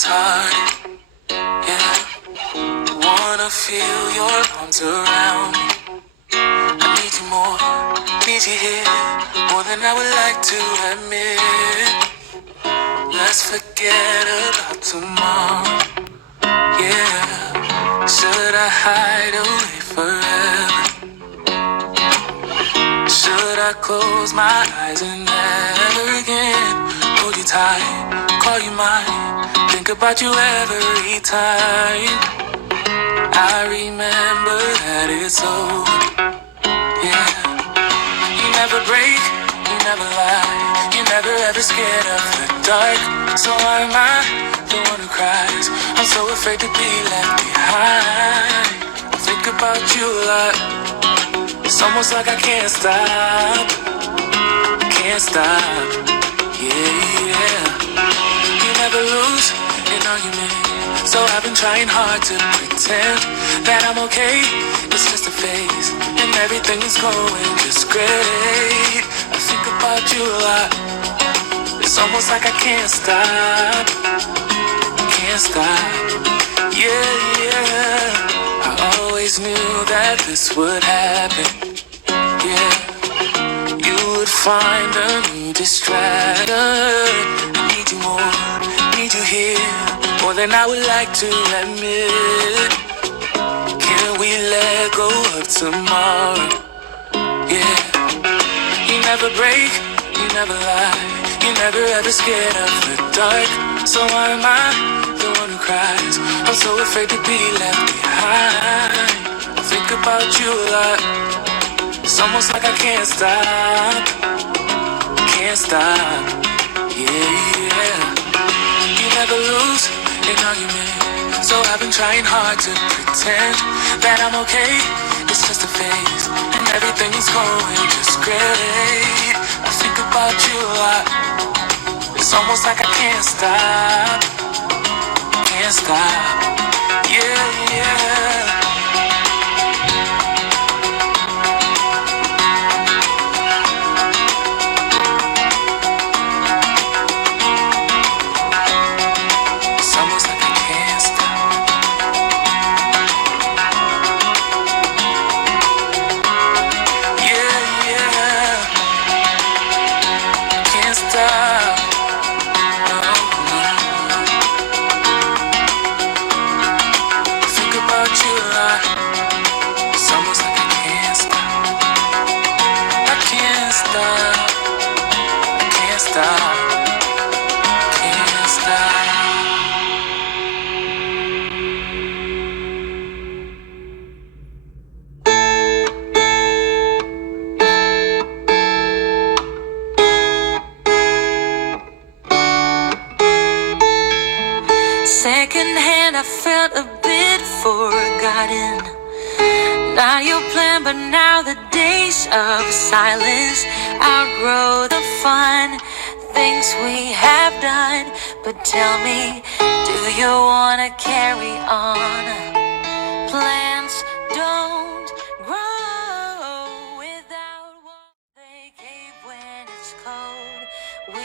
this hard, yeah. Wanna feel your arms around me. I need you more, need you here, more than I would like to admit. Let's forget about tomorrow, yeah. Should I hide away forever? Should I close my eyes and never again hold you tight, call you mine, think about you every time? I remember that it's over, yeah. You never break, you never lie, you never ever scared of the dark. So why am I the one who cries? I'm so afraid to be left behind. I think about you a lot. It's almost like I can't stop, yeah. You never lose an argument, so I've been trying hard to pretend that I'm okay. It's just a phase, and everything is going just great. I think about you a lot. It's almost like I can't stop, yeah. I always knew that this would happen, yeah. You would find a new distraction. I need you more, need you here, more than I would like to admit. Can we let go of tomorrow, yeah. You never break, you never lie, you never ever scared of the dark. So why am I the one who cries? I'm so afraid to be left behind. I think about you a lot. It's almost like I can't stop, yeah. You never lose an argument, so I've been trying hard to pretend that I'm okay. It's just a phase, and everything is going just great. I think about you a lot. It's almost like I can't stop, yeah. Secondhand, I felt a bit forgotten. Not your plan, but now the days of silence outgrow the fun things we have done. But tell me, do you wanna carry on? Plan